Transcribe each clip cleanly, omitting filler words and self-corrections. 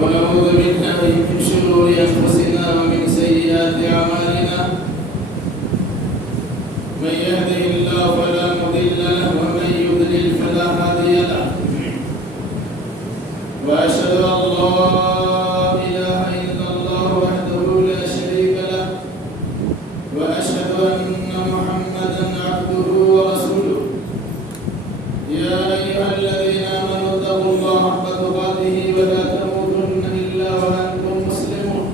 ونعوذ بالله من شرور أنفسنا ومن سيئات أعمالنا من يهده الله فلا مضل له ومن يضلل فلا هادي له وأشهد أن لا إله إلا الله وحده لا شريك له وأشهد أن محمدا عبده ورسوله يا أيها الذين آمنوا اتقوا الله حق تقاته ولا تموتن إلا وأنتم مسلمون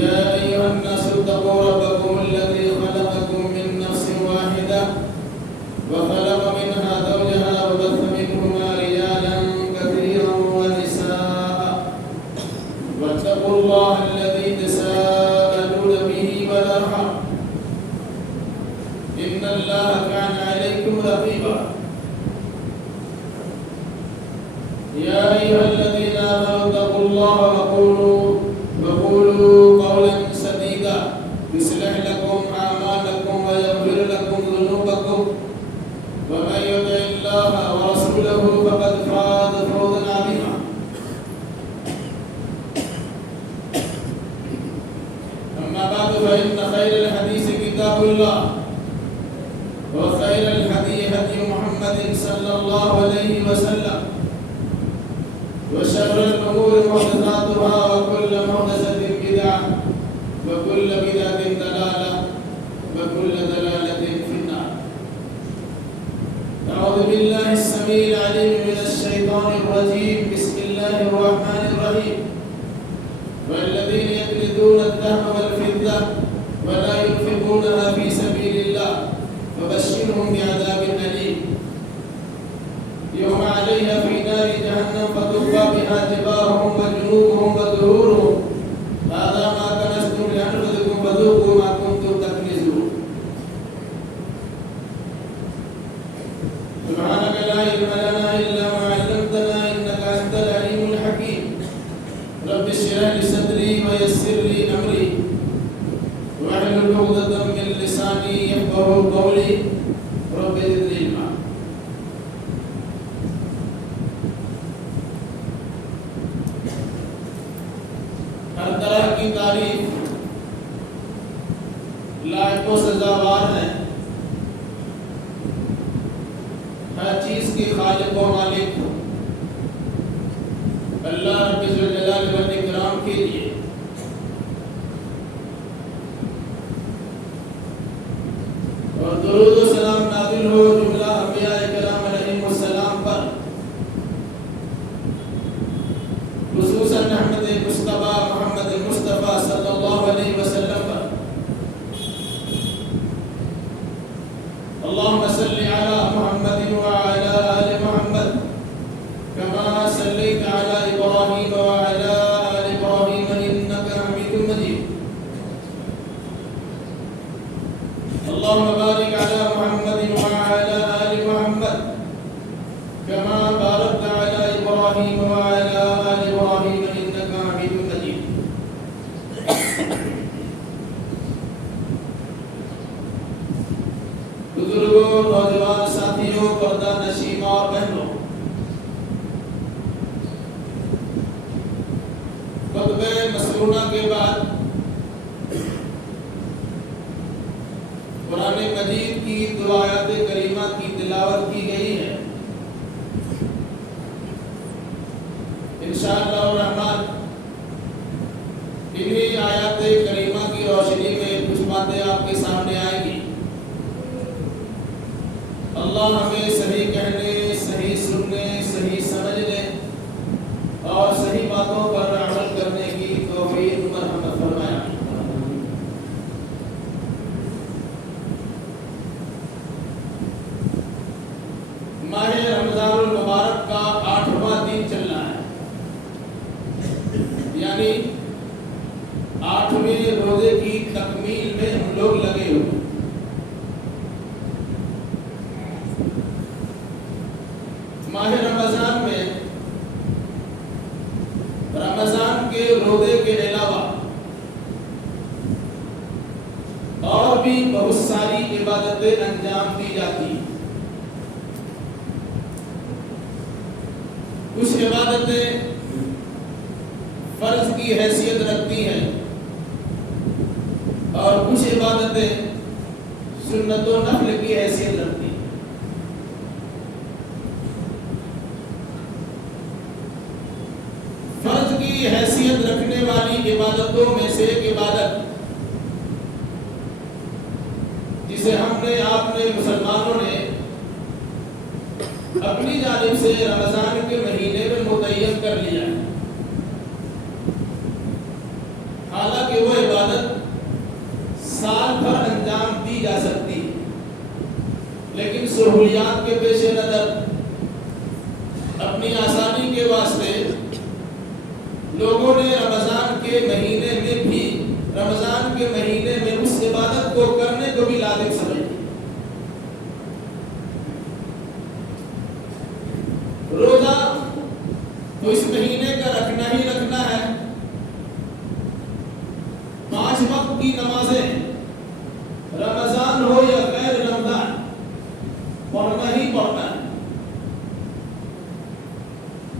يا أيها الناس اتقوا ربكم الذي خلقكم من نفس واحدة وخلق منها زوجها وبث منهما رجالا كثيرا ونساء واتقوا الله الذي تساءلون به والأرحام إن الله كان عليكم رقيبا يا أيها الذين آمنوا اتقوا الله وقولوا قولا سديدا يصلح لكم أعمالكم ويغفر لكم ذنوبكم ومن يطع الله ورسوله فقد فاز فوزا عظيما أما بعد فإن خير الحديث كتاب الله وخير الهدي هدي محمد صلى الله عليه وسلم وشر الأمور محدثاتها وكل محدثة بدعة وكل بدعة ضلالة وكل ضلالة في النار. أعوذ بالله السميع العليم من الشيطان الرجيم. بسم الله الرحمن الرحيم. والذين يكنزون الذهب والفضة ولا ينفقونها في سبيل الله فبشرهم بعذاب أليم يوم عليها في نار جهنم فتكوى بها جباههم وجنوبهم وظهورهم هذا ما كنزتم لأنفسكم فذوقوا ما كنتم تكنزون. سبحانك لا علم لنا إلا ما علمتنا إنك أنت العليم الحكيم. رب اشرح لي صدري ويسر لي أمري واحلل عقدة من لساني يفقهوا قولي رب زدني علما. ہر طرح کی تعریف لائق و سزاوار ہے. ہر چیز کی خالق و مالک اللہ رب الجلال والاکرام کے لیے اور درود و سلام نازل ہو جملہ انبیاء کرام علیہم السلام پر، خصوصاً احمد مصطفیٰ محمد مصطفیٰ صلی اللہ علیہ وسلم پر. اللہم صلی علی محمد وعلی آل محمد کما صلیت علی ابراہیم وعلی آل ابراہیم انک حمید مجید. اللہم بارک علی محمد وعلی آل محمد کما بارکت علی ابراہیم وعلی آل ابراہیم انک حمید مجید. بزرگوں، نوجوان ساتھیوں، پردہ نشین اور بہنوں، خطبہ مسنونہ کے بعد قرآن مجید کی دو آیات کریمہ کی تلاوت کی گئی ہے. انشاءاللہ الرحمن انہی آیات کریمہ کی روشنی میں کچھ باتیں آپ کے سامنے آئیں گی. اللہ ہمیں صحیح کہنے، صحیح سننے، صحیح سمجھنے اور صحیح باتوں پر عمل کرنے کی توفیق مرحمت فرمائے. ماہ رمضان المبارک کا 8واں دن چل رہا ہے، یعنی 8ویں روزے کی تکمیل میں ہم لوگ لگے ہوئے. ماہ رمضان میں رمضان کے روزے کے علاوہ اور بھی بہت ساری عبادتیں انجام دی جاتی ہیں. کچھ عبادتیں کی حیثیت رکھتی ہیں اور کچھ عبادتیں سنت و نفل کی حیثیت رکھتی ہیں۔ فرض کی حیثیت رکھنے والی عبادتوں میں سے ایک عبادت جسے ہم نے آپ نے مسلمانوں نے اپنی جانب سے رمضان کے مہینے میں متعین کر لیا ہے، حالانکہ وہ عبادت سال بھر انجام دی جا سکتی ہے، لیکن سہولیات کے پیش نظر اپنی آسانی کے واسطے لوگوں نے رمضان کے مہینے میں اس عبادت کو کرنے کو بھی لازم سمجھ لیا۔ روزہ تو اس مہینے کا رکھنا ہی رکھنا ہے، 5 وقت کی نمازیں رمضان ہو یا غیر رمضان پڑھنا ہی پڑھنا ہے۔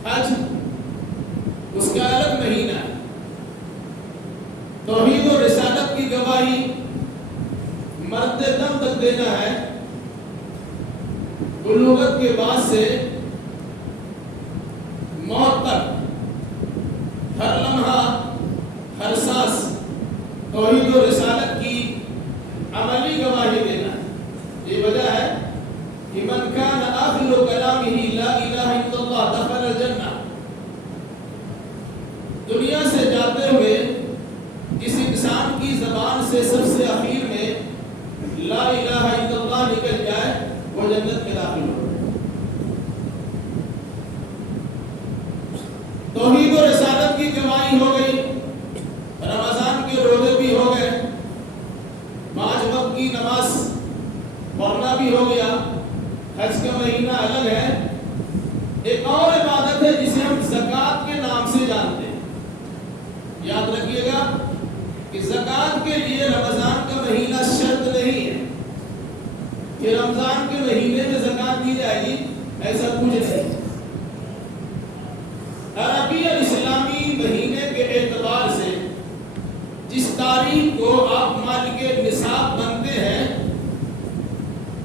حج اس کا الگ مہینہ ہے، توحید و رسالت کی گواہی مرتے دم تک دینا ہے، بلوغت کے بعد سے موت تک ہر لمحہ ہر سانس توحید و رسالت کی عملی گواہی دینا ہے۔ یہ وجہ ہے کہ من کان آخر کلامہ لا الہ الا اللہ دخل الجنہ، دنیا سے جاتے ہوئے جس انسان کی زبان سے سب سے اخیر میں لا الہ الا اللہ نکل جائے وہ جنت میں داخل ہو۔ توحید و رسالت کی گواہی ہو گئی، رمضان کے روزے بھی ہو گئے، 5 وقت کی نماز پڑھنا بھی ہو گیا، حج کا مہینہ الگ ہے۔ ایک اور عبادت ہے جسے ہم زکوٰۃ کے نام سے جانتے ہیں۔ یاد رکھیے گا کہ زکوٰۃ کے لیے رمضان کا مہینہ شرط نہیں ہے کہ رمضان کے مہینے میں زکوٰۃ دی جائے گی، ایسا کچھ نہیں۔ عربی اور اسلامی مہینے کے اعتبار سے جس تاریخ کو آپ مالک نصاب بنتے ہیں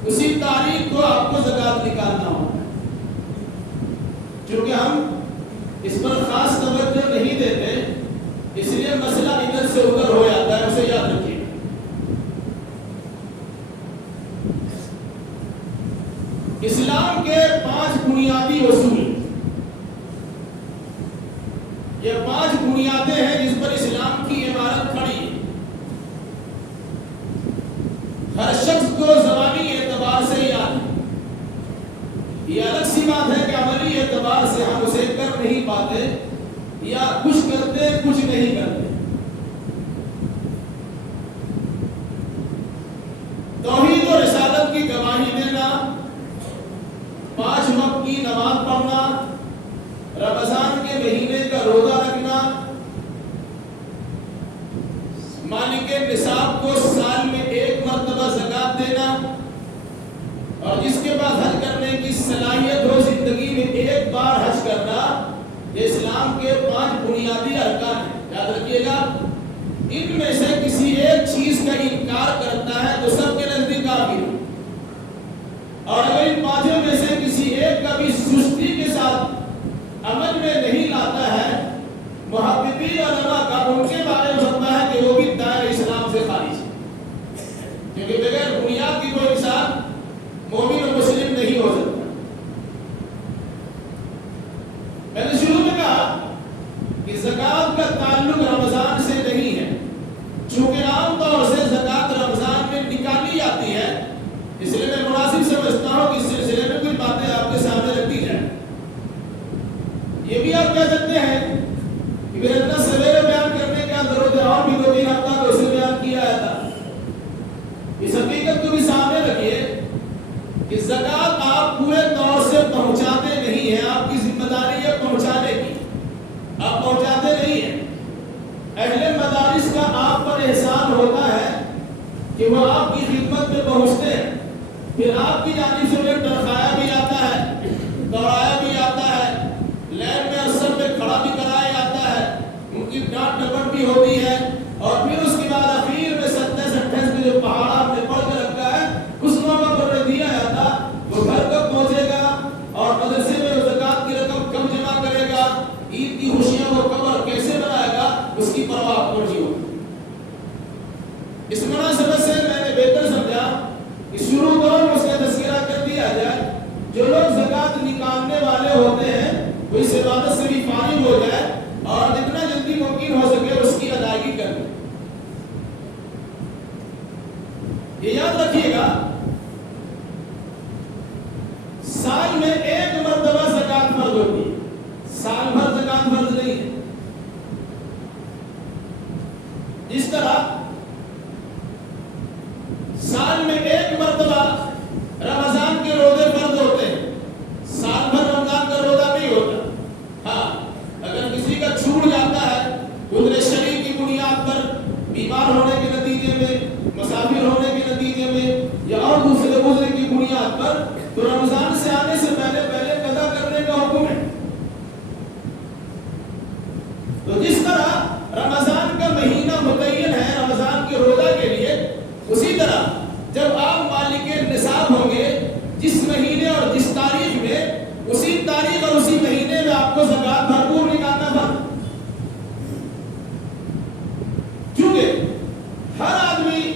اسی تاریخ کو آپ کو زکوٰۃ نکالنا ہوگا۔ چونکہ ہم اس پر خاص توجہ نہیں دیتے اس لیے مسئلہ ادھر سے ادھر ہو جاتا ہے، اسے یاد رکھیے۔ اسلام کے 5 بنیادی اصول، یہ 5 بنیادیں ہیں جس پر اسلام کی عمارت کھڑی ہے۔ ہر شخص کو زبانی اعتبار سے یاد ہے، یہ الگ سی بات ہے کہ عملی اعتبار سے ہم اسے کر نہیں پاتے یا کچھ کرتے کچھ نہیں کرتے۔ توحید و رسالت کی گواہی دینا، 5 وقت کی نماز پڑھنا، رمضان کے مہینے کا روزہ رکھنا، مالک نصاب کو سال میں 1 مرتبہ زکوٰۃ دینا، اور جس کے بعد حج کرنے کی صلاحیت ہو زندگی میں 1 بار حج کرنا، یہ اسلام کے 5 بنیادی ارکان ہیں۔ یاد رکھیے گا، ان میں سے کسی ایک چیز کا انکار کرتا ہے تو سب کے نزدیک کافر ہے، اور اگر ان 5 میں سے کسی ایک کا بھی سستی کے ساتھ عمل میں نہیں لاتا ہے، محققین علماء کا ان کے بارے میں سمجھتا ہے کہ وہ بھی دائرہ اسلام سے خارج ہے، کیونکہ بغیر بنیاد کی کوئی انسان مومن و مسلم نہیں ہو سکتا۔ میں نے شروع میں کہا کہ زکوٰۃ کا تعلق رمضان سے نہیں ہے، چونکہ عام طور سے زکوٰۃ رمضان میں نکالی جاتی ہے، اس لیے میں مناسب سمجھتا ہوں کہ اس سلسلے میں کچھ باتیں آپ کے سامنے رکھ دی جائیں۔ یہ بھی آپ کہہ سکتے ہیں کہ پھر اتنا سویرے بیان کرنے کا ضرورت ہے، اور بھی 2-3 ہفتہ تو اسے بیان کیا تھا۔ اس حقیقت کو بھی سامنے رکھیے کہ زکوٰۃ آپ پورے طور سے پہنچاتے نہیں ہیں، آپ کی ذمہ داری ہے پہنچانے کی، آپ پہنچاتے نہیں ہیں۔ اہل مدارس کا آپ پر احسان ہوتا ہے کہ وہ آپ کی خدمت میں پہنچتے ہیں، پھر آپ کی جانب سے انہیں ٹرکایا بھی جاتا ہے، دوڑایا بھی جاتا ہے، لین میں اثر میں کھڑا بھی کرایا جاتا ہے، ان کی ڈانٹ عید کی خوشیاں وہ کب کیسے منائے گا اس کی پرواہ آپ کو نہیں ہوگی۔ اس مناسبت سے میں نے بہتر سمجھا کہ شروع دور میں اس کا تذکرہ کر دیا جائے، جو لوگ زکوٰۃ نکالنے والے ہوتے ہیں وہ اس عبادت سے بھی فارغ ہو جائے اور جتنا جلدی ممکن ہو سکے اس کی ادائیگی کر دیں۔ یہ یاد رکھیے گا، سال میں ایک مرتبہ زکوٰۃ فرض ہوتی ہے، سال بھر زکوٰۃ فرض نہیں ہے۔ جس طرح سال میں ایک مرتبہ رمضان کے روزے فرض ہوتے ہیں، سال بھر رمضان کا روزہ نہیں ہوتا۔ ہاں، اگر کسی کا چھوٹ جاتا ہے عذر شرعی کی بنیاد پر، بیمار ہونے کے نتیجے میں، مسافر ہونے کے نتیجے میں یا اور دوسرے عذر کی بنیاد پر، تو رمضان سے آنے سے پہلے قضا کرنے کا حکم ہے۔ تو جس طرح رمضان کا مہینہ متعین ہے رمضان کے روزہ کے لیے، اسی طرح جب آپ مالک نصاب ہوں گے جس مہینے اور جس تاریخ میں، اسی تاریخ اور اسی مہینے میں آپ کو زکوٰۃ بھرپور نکالنا بند۔ کیونکہ ہر آدمی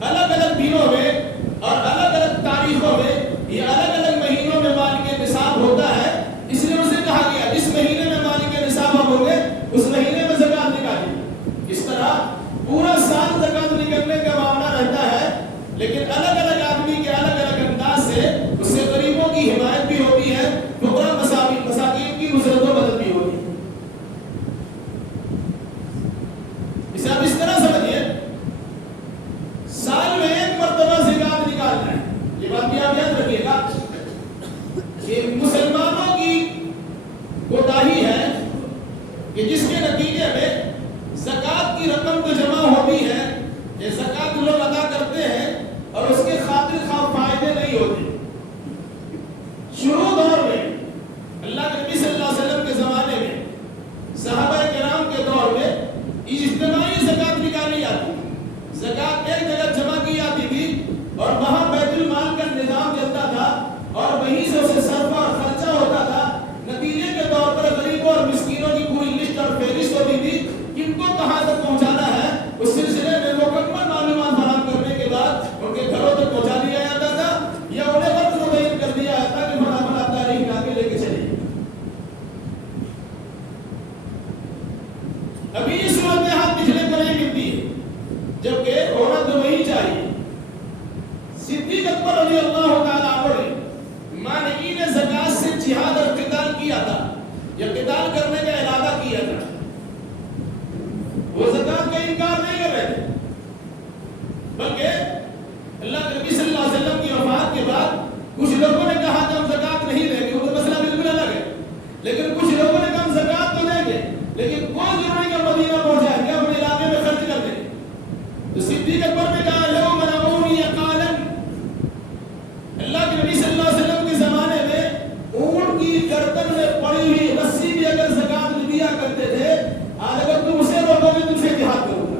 الگ الگ دنوں میں اور الگ الگ تاریخوں میں یا الگ الگ مہینوں میں مالک نصاب ہوتا ہے، اس لیے اسے کہا گیا جس مہینے میں مالک نصاب ہوں گے اس مہینے میں زکوٰۃ نکالیے۔ اس طرح پورا سال زکوٰۃ نکلنے کا معاملہ رہتا ہے، لیکن الگ الگ آدمی کے الگ الگ انداز سے اس سے غریبوں کی حمایت بھی ہوتی ہے، فقراء مساکین کی نصرت و مدد بھی ہوتی ہے۔ اسے آپ اس طرح سمجھیے، سال میں ایک مرتبہ زکوٰۃ نکالنا ہے۔ یہ بات بھی آپ یاد رکھیے گا کہ مسلمانوں کی کوتاہی ہے کہ جس کے نتیجے میں زکوٰۃ کی رقم تو جمع ہوتی ہے، یہ زکوٰۃ لوگ ادا کرتے ہیں اور اس کے خاطر خواہ فائدے نہیں ہوتے۔ شروع دور میں اللہ کے نبی صلی اللہ علیہ وسلم کے زمانے میں، صحابہ کرام کے دور میں اجتماعی زکوٰۃ نکالی جاتی تھی، زکوٰۃ ایک جگہ جمع کی جاتی تھی اور وہاں بیت المال کا نظام چلتا تھا اور وہیں سے اسے صرف اور خرچہ ہوتا تھا۔ نتیجے کے طور پر غریبوں اور مسکینوں کی پوری لسٹ اور فہرست ہوتی تھی، کن کو کہاں تک پہنچانا ہے، اس سلسلے میں مکمل معلومات فراہم کرنے کے بعد ان کے گھروں تک پہنچا دیا جاتا تھا یا انہیں وقت متعین کر دیا جاتا کہ بڑا بڑا تاریخ لا کے لے کے چلے۔ ابھی یہ صورتحال پچھلے کو نہیں ملتی ہے، جبکہ ہونا تو وہی چاہیے۔ صدیق اکبر رضی اللہ تعالیٰ عنہ نے مانعین زکوٰۃ سے جہاد اور قتال کیا تھا یا قتال کرنے کا ارادہ کیا تھا۔ وہ زکوٰۃ کا انکار نہیں کر رہے تھے، بلکہ اللہ کے نبی صلی اللہ علیہ وسلم کی وفات کے بعد کچھ لوگوں نے کہا کہ ہم زکوٰۃ نہیں دیں گے، وہ مسئلہ بالکل الگ ہے، لیکن کچھ لوگوں نے کہا ہم زکوٰۃ تو دیں گے لیکن کوئی ضروری کا مدینہ پہنچائیں گے، اپنے علاقے میں خرچ کر دیں گے۔ تو صدیق اکبر نے کہا لو منعونی قالا، اللہ کے نبی صلی اللہ علیہ وسلم کے زمانے میں اونٹ کی گردن میں پڑی ہوئی رسی بھی اگر زکوٰۃ دیا کرتے تھے، آج اگر تم اسے روکو گے تم سے جہاد کروں گا۔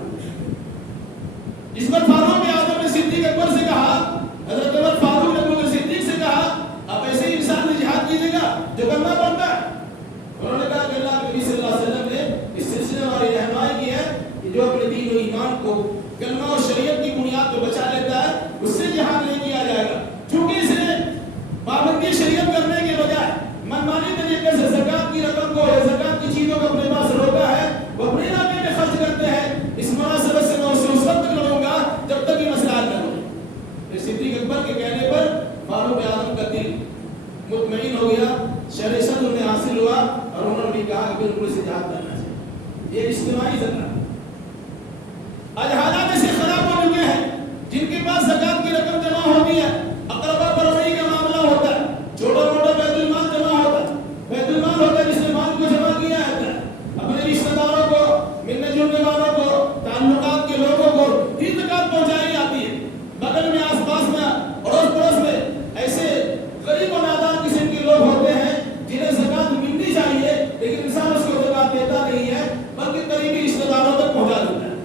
اس پر فاروق اعظم نے صدیق اکبر سے کہا، حضرت عمر فاروق نے ابو صدیق سے کہا آپ ایسے ہی انسان سے جہاد کیجیے گا جو کرنا پڑتا ہے؟ انہوں نے کہا کہ اللہ کے نبی صلی اللہ علیہ وسلم نے اس سلسلے میں ہماری رہنمائی کی ہے کہ جو اپنے دین و ایمان کو کلمہ اور شریعت کی بنیاد پہ بچا لیتا ہے اس سے جہاد نہیں کیا جائے گا، چونکہ اس نے پابندی شریعت کرنے کے بجائے منمانی طریقے سے زکوٰۃ کی رقم کو یا زکوٰۃ کی چیزوں کو اپنے پاس روکا ہے، وہ اپنے علاقے میں خرچ کرتے ہیں۔ اس مناسبت سے میں اسے اس وقت تک لڑوں گا جب تک یہ مسئلہ حل نہ ہو۔ صدیق اکبر کے کہنے پر فاروق اعظم کا دل مطمئن ہو گیا، شرع صدر انہیں حاصل ہوا اور انہوں نے بھی کہا کہ بالکل اسے جہاد کرنا چاہیے۔ یہ اجتماعی زکوٰۃ آج حالات ایسے خراب ہو چکے ہیں جن کے پاس زکوٰۃ کی رقم جمع ہوتی ہے، اقربا پروری کا معاملہ ہوتا ہے، چھوٹا موٹا بیت المال جمع ہوتا ہے، بیت المال ہوتا ہے جس میں مال کو جمع کیا جاتا ہے، اپنے رشتہ داروں کو، ملنے جلنے والوں کو، تعلقات کے لوگوں کو یہ زکوٰۃ پہنچائی جاتی ہے۔ بغل میں، آس پاس میں، اڑوس پڑوس میں ایسے غریب و نادار قسم کے لوگ ہوتے ہیں جنہیں زکوٰۃ ملنی چاہیے لیکن انسان اس کو زکوٰۃ دیتا نہیں ہے بلکہ قریبی رشتہ داروں تک پہنچا دیتا ہے۔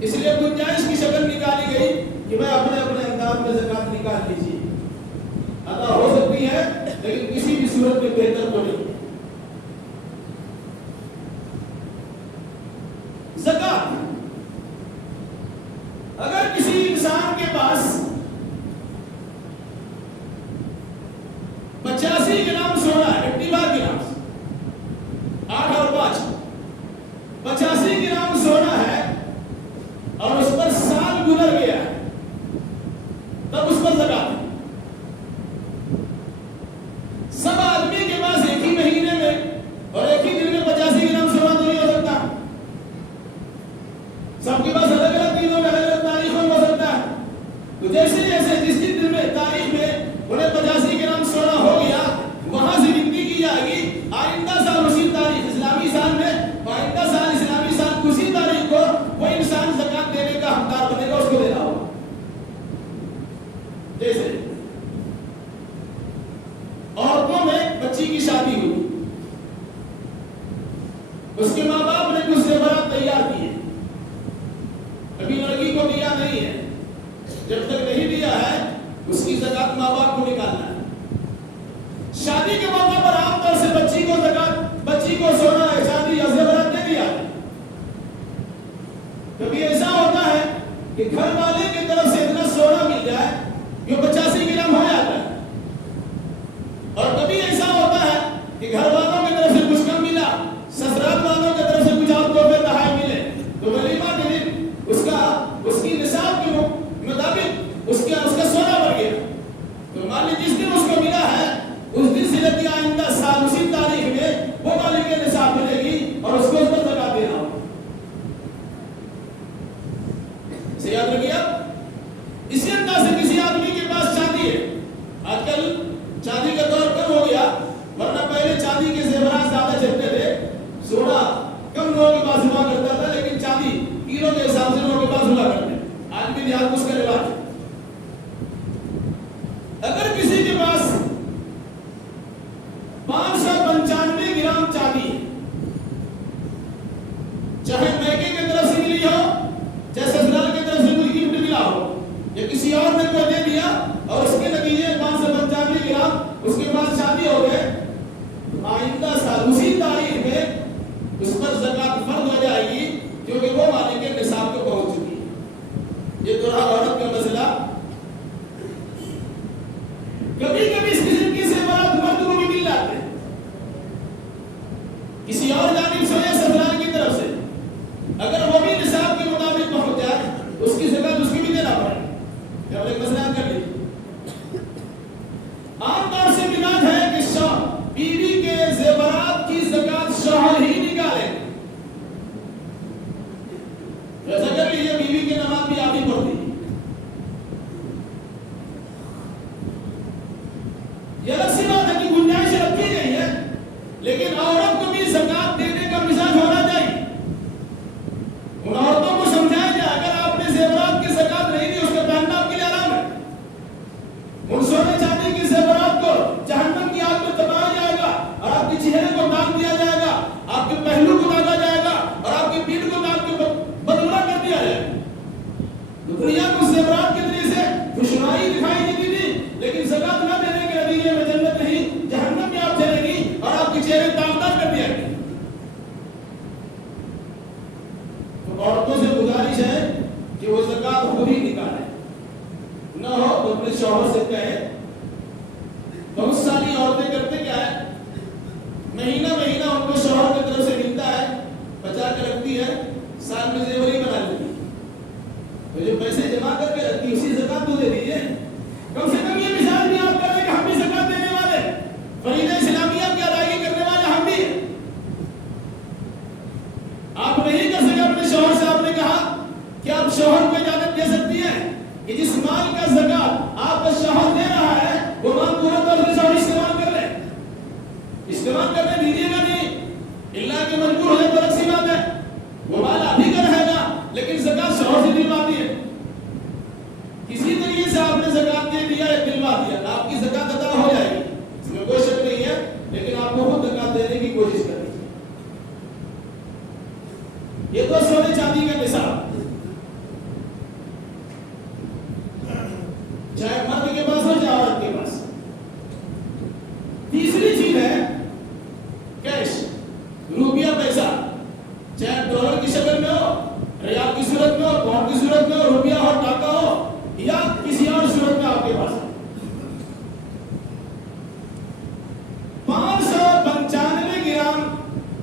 اس لیے گنجائش کی شکل نکالی گئی کہ میں اپنے انداز میں زکوٰۃ نکال لیجیے، ادا ہو سکتی ہے لیکن کسی بھی صورت میں بہتر تو نہیں۔ زکات. اگر کسی انسان کے پاس 85 گرام سونا ہے، 85 گرام، 8 اور 5 85 گرام سونا ہے اور اس پر سال گزر گیا ہے، تب اس پر زکات ہے. سب آدمی کے پاس ایک ہی مہینے میں اور ایک ہی دن میں 85 گرام سونا تو نہیں ہو سکتا. سب کے پاس الگ الگ دنوں میں الگ الگ تاریخوں میں ہو سکتا ہے. تو جیسے جیسے جس دن میں تاریخ میں انہیں 85 گرام سونا ہو گیا، وہاں سے گنتی کی جائے گی. آئندہ سال اسی تاریخ اسلامی سال میں، آئندہ سال اسلامی سال اسی تاریخ کو وہ انسان زکات دینے کا حقدار بنے گا، اس کو دینا ہوگا. جیسے عورتوں میں بچی کی شادی ہوئی، اس کے ماں باپ نے کچھ زیورات تیار کیے، ابھی لڑکی کو دیا نہیں ہے. جب تک نہیں دیا ہے اس کی زکات ماں باپ کو نکالنا ہے. شادی کے موقع پر عام طور سے بچی کو زکات، بچی کو سونا شادی یا زیورات دے دیا. کبھی ایسا ہوتا ہے کہ گھر والے کی طرف سے اتنا سونا مل جائے کہ 85 گرام ہو جاتا ہے، اور کبھی ایسا ہوتا ہے کہ گھر والوں کی طرف سے کچھ کم ملا، سسرال والوں کی طرف سے کچھ اور تحفے تحائف ملے، تو ولیمہ کے دن اس کی نصاب کے مطابق اس کا سونا بڑھ گیا. تو مان لیجیے جس دن اس کو ملا ہے اس دن سے لے کے آئندہ سال اسی تاریخ میں وہ مالک کے نصاب ملے گی اور اس کو اس پر زکات دینا ہوگا. اسے یاد رکھیے. آپ اسی انداز سے کسی آدمی کے پاس چاندی ہے، آج کل چاندی کا دور کم ہو گیا، ورنہ پہلے چاندی کے زیورات زیادہ چلتے تھے. سونا کم لوگوں کے پاس ہوا کرتا تھا، لیکن چاندی کلو کے حساب سے لوگوں کے پاس ہوا کرتے. آج بھی دیہات میں اس کا رواج ہے. اگر کسی کے پاس 595 گرام چاندی ہے، چاہے میکے کی طرف سے ملی ہو، چاہے سسرال کی طرف سے کوئی گفٹ ملا ہو، یا کسی اور نے کوئی دے دیا اور اس کے نتیجے 595 گرام اس کے پاس چاندی ہو گئے، آئندہ سال اسی تاریخ میں اس پر زکات فرض ہو جائے گی، کیونکہ وہ مالک کے نصاب کو پہنچ چکی ہے. یہ تو رہا عورت کا مسئلہ. کبھی کبھی اس قسم کی زیورات مرد کو بھی مل جاتے ہیں، کسی اور جانب سے یا سسرال کی طرف سے. اگر وہ بھی نصاب کے مطابق پہنچ جائے تو اس کی زکات اس کی بھی دینا پڑے گا. ایک مسئلہ کر لیجیے. عام طور سے ملاج ہے کہ بیوی کے زیورات کی زکات شوہر ہی نکالے. ایسا کر لیجیے بیوی کی نماز بھی آپ ہی پڑھتی. یہ الگ سی بات ہے کہ گنجائش رکھی گئی ہے، لیکن عورت کو بھی زکات دینے کا مزاج ہونا چاہیے. ان عورتوں کو سمجھایا جائے اگر آپ نے زیورات کی زکات نہیں دی اس کا پہننا آپ کے لیے حرام ہے. ان سونے چاندی کی زیورات کو جہنم کی آگ میں دبایا جائے گا اور آپ کے چہرے کو داغ دیا جائے گا، آپ کے پہلو کو داغا جائے گا اور آپ کی پیٹھ کو داغ کے بدلہ کر دیا جائے گا. دنیا کو زیورات کے ذریعے سے خوشنائی دکھائی دیتی تھی، لیکن زکات نہ دینے کے نتیجے میں جنت نہیں جہنم میں آپ چلے گی اور آپ کے چہرے داغدار کر دیا گیا. تو عورتوں سے گزارش ہے کہ وہ زکات خود ہی نکالیں، نہ ہو تو اپنے شوہر سے کہیں. بہت ساری عورتیں کرتے کیا ہے، مہینہ مہینہ ان کو شوہر کی طرف سے ملتا ہے، بچا کے رکھتی ہے، سال میں زیوری بنا لیتی ہے. تو جو پیسے جمع کر کے رکھتی اسی زکات تو دے دیجیے. کم سے کم یہ مثال بھی آپ کر دیں کہ ہم بھی زکات دینے والے، فریضہ اسلامیہ کی ادائیگی کرنے والے ہم بھی. آپ نہیں کر سکے اپنے شوہر سے، آپ نے کہا کہ آپ شوہر کو اجازت دے سکتی ہیں کہ جس مال کا زکات آپ کا شوہر دے رہا ہے وہ مال پورا طور سے شوہر استعمال کر لیں. استعمال کرنے دیجیے گا نہیں، اللہ کے مجبور ہو جائے تو الگ سی بات ہے، وہ مال آپ ہی کا رہے گا، لیکن زکات شوہر سے دلواتی ہے. کسی طریقے سے آپ نے زکات دے دیا یا دلوا دیا، آپ کی زکات ادا ہو جائے گی، اس میں کوئی شک نہیں ہے، لیکن آپ کو خود زکات دینے کی کوشش کرنی چاہیے. یہ تو سونے چاندی کا نصاب، چاہے مرد کے پاس ہو چاہے عورت کے پاس. تیسری چیز ہے کیش، روپیہ پیسہ، چاہے ڈالر کی شکل میں ہو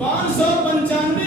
595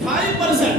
2.5%,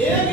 1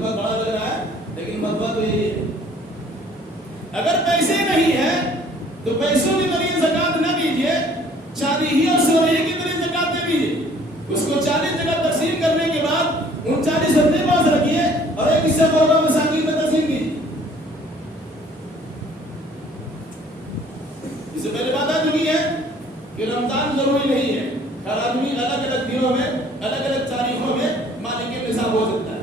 مذہب بڑا لگ رہا ہے لیکن مذہب تو یہی ہے. اگر پیسے نہیں ہیں تو پیسوں کے ذریعے زکات نہ دیجیے, چاندی اور سونے کے ذریعے زکات دے دیجیے. اس کو 40 جگہ تقسیم کرنے کے بعد ان 40 اپنے پاس رکھیے اور ایک حصہ غربا مساکین میں تقسیم کیجیے. اس سے پہلے بات آ چکی ہے کہ رمضان ضروری نہیں ہے, ہر آدمی الگ الگ دنوں میں الگ الگ تاریخوں میں مالک نصاب ہو سکتا ہے.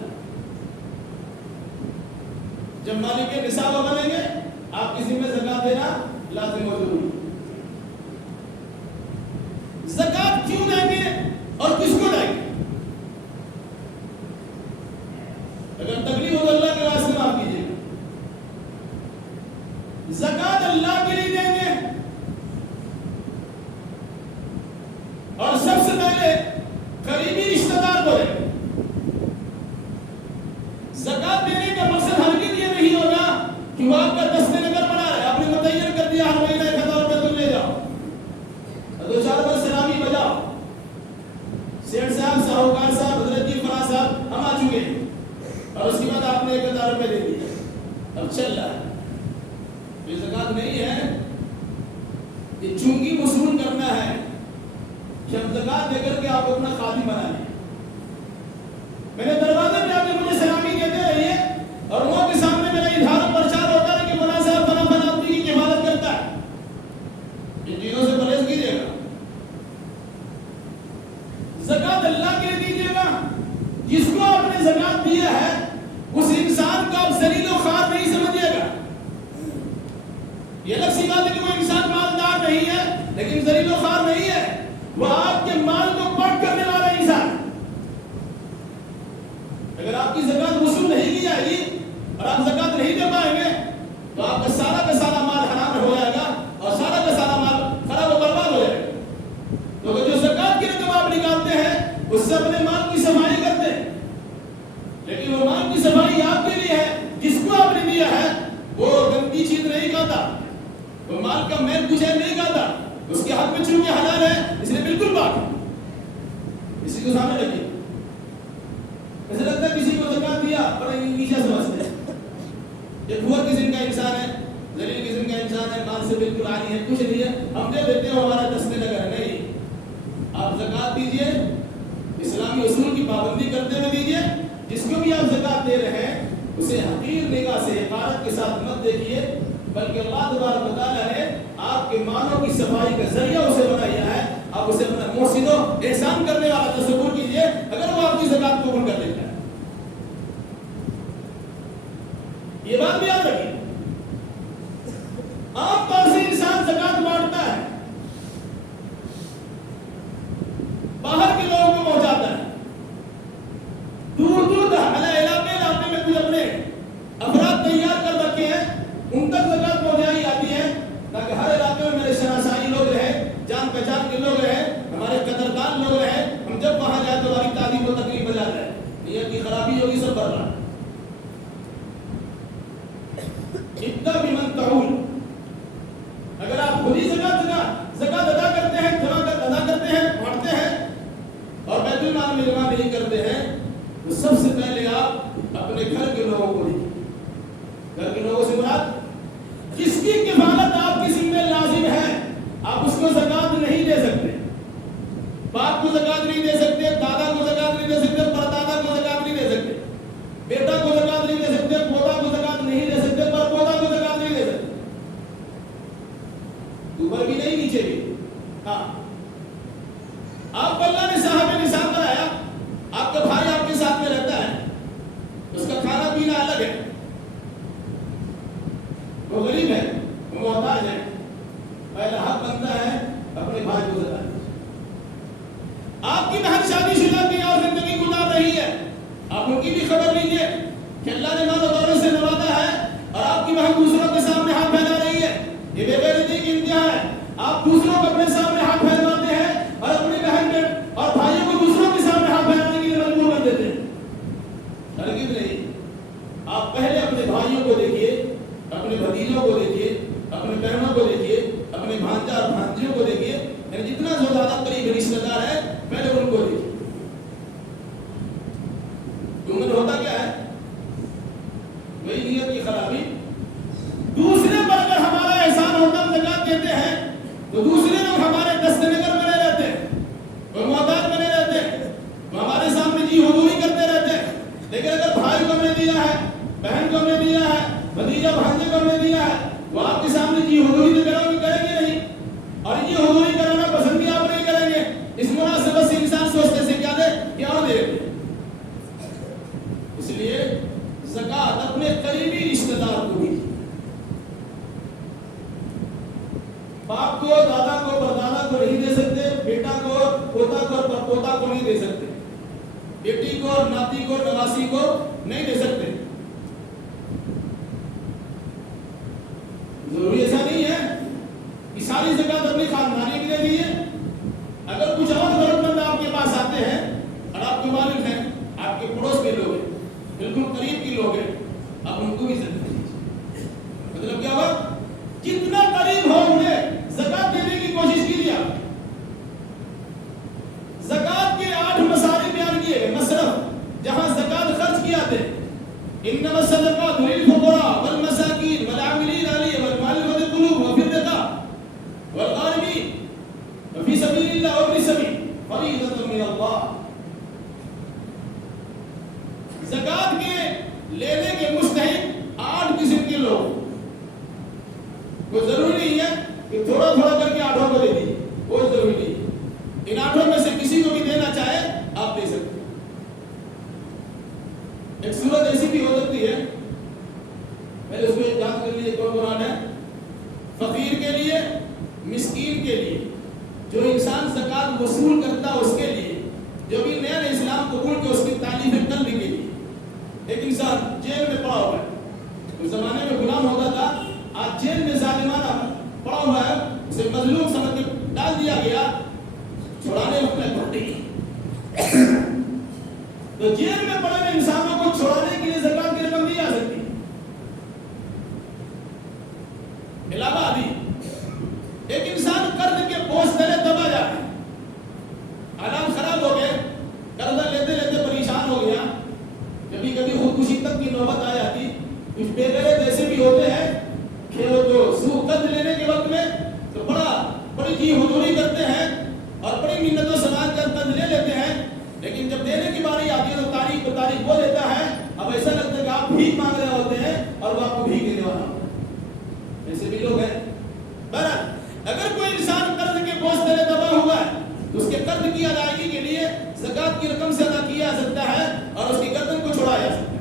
جب مالک نصاب بنیں گے آپ کسی میں زکات دینا لازم و ضروری. زکات کیوں دیں گے اور کس کو دیں گے؟ اگر تکلیف ہو تو اللہ کے واسطے معاف کیجیے گا. زکات اللہ کے لیے دیں گے اور سب سے پہلے قریبی رشتہ دار کو دیں گے. زکات دینے کا مقصد ہرگز یہ نہیں ہوگا کہ وہ آپ کا دستے نگر بنا رہا ہے, آپ نے متعین کر دیا ہر مہینے 1000 روپے تم لے جاؤ, دو چار بار سلامی بجاؤ, سیٹ صاحب, ساہوکار صاحب, حضرت جی فلاں صاحب ہم آ چکے ہیں, اور اس کے بعد آپ نے 1000 روپے دے دیے, اب چل رہا ہے. یہ زکات نہیں ہے, یہ چونگی وصول کرنا ہے کہ ہم زکات دے کر کے آپ اپنا خادم بنا لیں. میرے دروازے پہ آپ نے مجھے سلامی دیتے رہیے اور وہ کے سامنے میرا ادھار پرچار ہوتا ہے کہ فلاں صاحب فلاں فلاں آدمی کی حفاظت کرتا ہے. ان چیزوں سے پرہیز کیجیے گا. زکات اللہ کے لیے دیجیے گا. جس کو آپ نے زکات دیا ہے اس انسان کو آپ ذلیل و خوار نہیں سمجھیے گا. یہ الگ سی بات ہے کہ وہ انسان مالدار نہیں ہے لیکن ذلیل و خوار نہیں ہے, وہ آپ کے مال کو پٹ کرنے والا انسان. اگر آپ کی زکات وصول نہیں کی جائے گی اور آپ زکات نہیں دے پائیں گے تو آپ کا سارا مال حرام ہو جائے گا اور سارا کا سارا مال خراب و برباد ہو جائے گا. تو جو زکات کی رقم آپ نکالتے ہیں اس سے اپنے مال کی صفائی کرتے ہیں, لیکن وہ مال کی صفائی آپ کے لیے ہے. جس کو آپ نے دیا ہے وہ گندی چیز نہیں کھاتا, وہ مال کا میل کچھ نہیں کھاتا, اس کے حق میں چونکہ حلال ہے اس لیے بالکل پاک ہے. اسی کو سامنے رکھیے. ایسا لگتا ہے کسی کو زکات دیا پر نیچے سمجھتے ہیں, یہ پور قسم کا انسان ہے, ذلیل قسم کا انسان ہے, مال سے بالکل عاری ہے, کچھ نہیں ہے, ہم دے دیتے ہیں ہمارا دستے لگا ہے. نہیں, آپ زکات دیجئے, اسلامی اصول کی پابندی کرتے ہوئے دیجئے. جس کو بھی آپ زکات دے رہے ہیں اسے حقیر نگاہ سے حقارت کے ساتھ مت دیکھیے, بلکہ اللہ تبارک و تعالیٰ نے آپ کے مالوں کی صفائی کا ذریعہ اسے بنایا ہے. آپ اسے اپنا محسن و احسان کرنے والا تصور کیجئے اگر وہ آپ کی زکات قبول کر لیتا ہے. یہ بات بھی یاد رکھیے. عام طور سے انسان زکات بانٹتا ہے, باہر کے لوگوں کو پہنچاتا ہے, دور دور علاقے میں کچھ اپنے افراد تیار کر رکھے ہیں, ان تک زکات پہنچائی آتی ہے تاکہ ہر علاقے میں میرے شناسائی لوگ رہیں, جان پہچان کے لوگ رہیں, ہمارے قدردان لوگ رہیں. ہم جب وہاں جائیں تو ہماری تعلیم کو تکلیف بجا رہے ہیں, نیت کی خرابی ہوگی سب بڑھ رہا ہے. اتنا بھی من تعول, اگر آپ خود ہی زکات ادا کرتے ہیں, ادا کرتے ہیں, بانٹتے ہیں اور بیت المال میں جمع نہیں کرتے ہیں تو سب سے پہلے آپ اپنے گھر کے لوگوں کو دیجیے. گھر کے لوگوں سے مراد جس کی کفالت آپ کی ذمہ لازم ہے, آپ اس کو زکات نہیں دے سکتے. باپ کو زکات نہیں دے سکتے, دادا کو زکات نہیں دے سکتے, پردادا کو زکات نہیں دے سکتے, بیٹا کو زکات نہیں دے سکتے, پوتا کو زکات نہیں دے سکتے, پرپوتا کو زکات نہیں دے سکتے. اوپر بھی نہیں نیچے بھی. ہاں, آپ کو اللہ نے صاحب نصاب بنایا, آپ کا بھائی آپ کے ساتھ میں رہتا ہے, اس کا کھانا پینا الگ ہے, وہ غریب ہے, وہ محتاج ہے, پہلا حق بنتا ہے اپنے بھائی کو زکات. آپ کی بہن شادی شدہ کی اور زندگی گزار رہی ہے, آپ ان کی بھی خبر لیجیے کہ اللہ نے مال و دولت سے نوازا ہے اور آپ کی بہن دوسروں کے سامنے ہاتھ پھیلا رہی ہے. یہ بے غیرتی کی انتہا ہے. آپ دوسروں کو اپنے سامنے ہاتھ پھیلاتے ہیں اور اپنی بہن کے اور بھائیوں کو دوسروں کے سامنے ہاتھ پھیلانے کے لیے مجبور کر دیتے ہیں. ہرگز نہیں. آپ پہلے اپنے بھائیوں کو دیکھیے, اپنے بھتیجوں کو دیکھیے, اپنے بہنوں کو دیکھیے, اپنے بھانجا اور بھانجیوں کو دیکھیے, یعنی جتنا جو زیادہ قریب رشتہ دار ہے پہلے ان کو دیکھیے. تم ہوتا کیا ہے بھانجے کو ہم نے دیا ہے، وہ آپ کے سامنے جی حضوری تو کریں گے نہیں، اور یہ حضوری کرانا پسند بھی آپ نہیں کریں گے. اس مناسبت سے انسان سوچتے سے کیا دے کیا دے. اس لیے زکوٰۃ اپنے قریبی رشتہ دار کو دی. باپ کو، دادا کو، پردادا کو نہیں دے سکتے، بیٹا کو، پوتا کو اور پوتا کو نہیں دے سکتے، بیٹی کو اور ناتی کو، نواسی کو نہیں دے سکتے. ضروری ایسا نہیں ہے کہ ساری زکوٰۃ اپنی خاندانی کے لیے دیجیے. اگر کچھ اور ضرورت مند آپ کے پاس آتے ہیں اور آپ کے والد ہیں، آپ کے پڑوس کے لوگ ہیں، بالکل قریب کے لوگ ہیں، آپ ان کو بھی زکوٰۃ دیجیے. مطلب کیا ہوا؟ جتنا قریب ہو انہیں زکوٰۃ دینے کی کوشش کیجیے. زکوٰۃ کے 8 مصارف بیان کیے گئے. مصرف جہاں زکوٰۃ خرچ کیا تھے، انما الصدقات للفقراء والمساکین والعاملین علیہا والمؤلفۃ القلوب وفی الرقاب والغارمین وفی سبیل اللہ وابن السبیل فریضۃ من اللہ. زکوٰۃ کے لینے کے مستحق 8 قسم کے لوگ. کوئی ضروری نہیں ہے کہ تھوڑا تھوڑا کر کے 8 کو دے دیجیے، کوئی ضروری نہیں. ان 8 میں سے کسی کو بھی دینا چاہے آپ دے سکتے. ایک صورت ایسی بھی ہو سکتی ہے، میں نے اس کو یاد کر لیجیے کون قرآن ہے. فقیر کے لیے، مسکین کے لیے، جو انسان زکوٰۃ وصول کرتا ہے اس کے لیے، جو بھی نیا اسلام قبول کے اس کی تعلیم قلب کے لیے. ایک انسان جیل میں پڑا ہوا ہے، اس زمانے میں غلام ہوتا تھا، آج جیل میں ظالمانہ پڑا ہوا ہے، اسے مظلوم سمجھ کے ڈال دیا گیا، چھڑانے میں پڑتی. تو جیل میں پڑے ہوئے انسانوں کو چھڑانے کے لیے زکوٰۃ کی رقم دی جا سکتی. علاوہ ابھی ایک انسان قرض کے بوجھ تلے دبا جاتا ہے، حالات خراب ہو گئے، قرضہ لیتے لیتے پریشان ہو گیا، کبھی کبھی خودکشی تک کی نوبت آ جاتی. کچھ بے غیرت ایسے بھی ہوتے ہیں کہ وہ جو قرض لینے کے وقت میں تو بڑی جی حضوری کرتے ہیں اور بڑی منت و سماج کر قرض لے لیتے ہیں، لیکن جب دینے کی باری آتی ہے تو تاریخ پر تاریخ وہ دیتا ہے. اب ایسا لگتا ہے کہ آپ بھیک مانگ رہے ہوتے ہیں اور وہ آپ کو بھیک دینے والا ہوتا ہے. ایسے بھی لوگ ہیں. بہرحال اگر کوئی انسان قرض کے بوجھ تلے دبا ہوا ہے تو اس کے قرض کی ادائیگی کے لیے زکوٰۃ کی رقم سے ادا کیا جا سکتا ہے اور اس کی گردن کو چھڑایا جا سکتا ہے.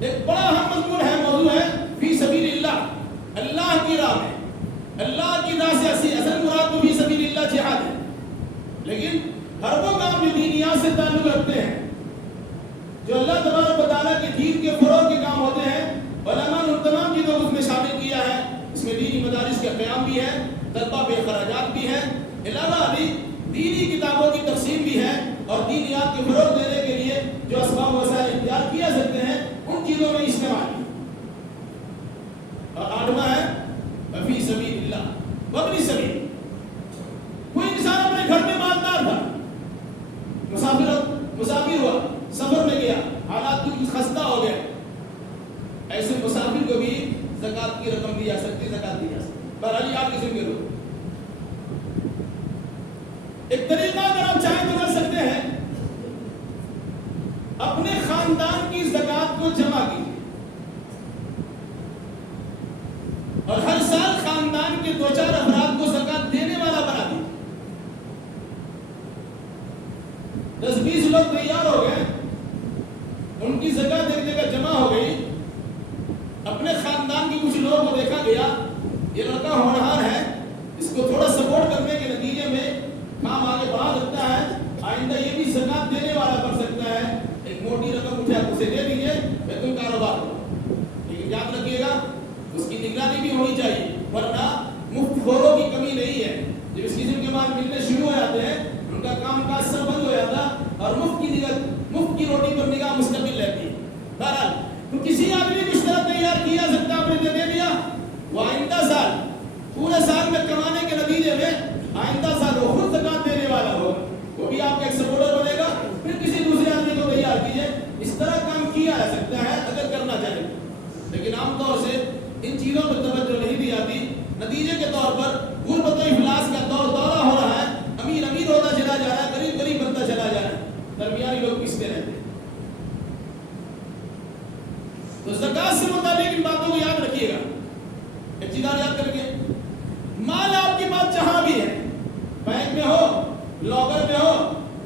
ایک بڑا اہم مضمون ہے، موضوع ہے فی سبیل اللہ، اللہ کی راہ میں. اللہ کی راہ سے اصل مراد تو فی سبیل اللہ جہاد ہے، لیکن ہر وہ کام جو دینیات سے تعلق رکھتے ہیں، جو اللہ تبارک و تعالیٰ کے دین کے فروغ کے کام ہوتے ہیں، علماء نے تمام چیزوں کو اس میں شامل کیا ہے. اس میں دینی مدارس کا قیام بھی ہے، طلبہ بے اخراجات بھی ہے، علاوہ ابھی دینی کتابوں کی تقسیم بھی ہے، اور دینیات کے فروغ دینے کے لیے جو اسباب وسائل اختیار کیا سکتے ہیں ان چیزوں میں استعمال کی. اور 8واں ہے فی سبیل اللہ وابن سبیل. کوئی انسان اپنے گھر میں مالدار تھا، مسافر ہوا، سفر میں گیا، حالات کچھ خستہ ہو گئے، ایسے مسافر کو بھی زکوٰۃ کی رقم دی جا سکتی، زکوٰۃ دی جا سکتی. بہرحال 8 قسم کے لوگ. ایک طریقہ اگر آپ چاہیں تو کر سکتے ہیں، اپنے خاندان کی زکوٰۃ کو جمع کیجیے اور ہر سال خاندان کے 2-4 افراد کو زکوٰۃ دینے والا بنا دیجیے. 10-20 لوگ تیار ہو گئے، ان کی زکوٰۃ ایک جگہ جمع ہو گئی. اپنے خاندان کے کچھ لوگوں کو دیکھا گیا، یہ لڑکا ہونہار ہے، اس کو تھوڑا سپورٹ کرنے کے نتیجے میں کام آگے بڑھا سکتا ہے، آئندہ یہ بھی زکوٰۃ دینے والا بن سکتا ہے. ایک موٹی رقم اٹھا اسے دے دیجیے، بیت کاروبار کرو. لیکن یاد رکھیے گا اس کی نگرانی بھی ہونی چاہیے، ورنہ مفت خوروں کی کمی نہیں ہے. جب اس قسم کے بعد ملنے شروع ہو جاتے ہیں، ان کا کام کاج سب بند ہو جاتا اور مفت کی روٹی پر نگاہ مستقل رہتی ہے. بہرحال تو کسی آدمی کو اس طرح تیار کیا سکتا اپنے دے دیا، وہ آئندہ سال پورے سال میں کمانے کے نتیجے میں آئندہ سال وہ خود زکوٰۃ دینے والا ہوگا، وہ بھی آپ کا ایک سپورٹر بنے گا. پھر کسی دوسرے آدمی کو تیار کیجیے. اس طرح کام کیا جا سکتا ہے اگر کرنا چاہے، لیکن عام طور سے ان چیزوں پر توجہ نہیں دی جاتی. نتیجے کے طور پر غربت و افلاس کا دورہ ہو رہا ہے. امیر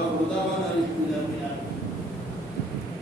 واخر دعوانا الحمد لله رب العالمين.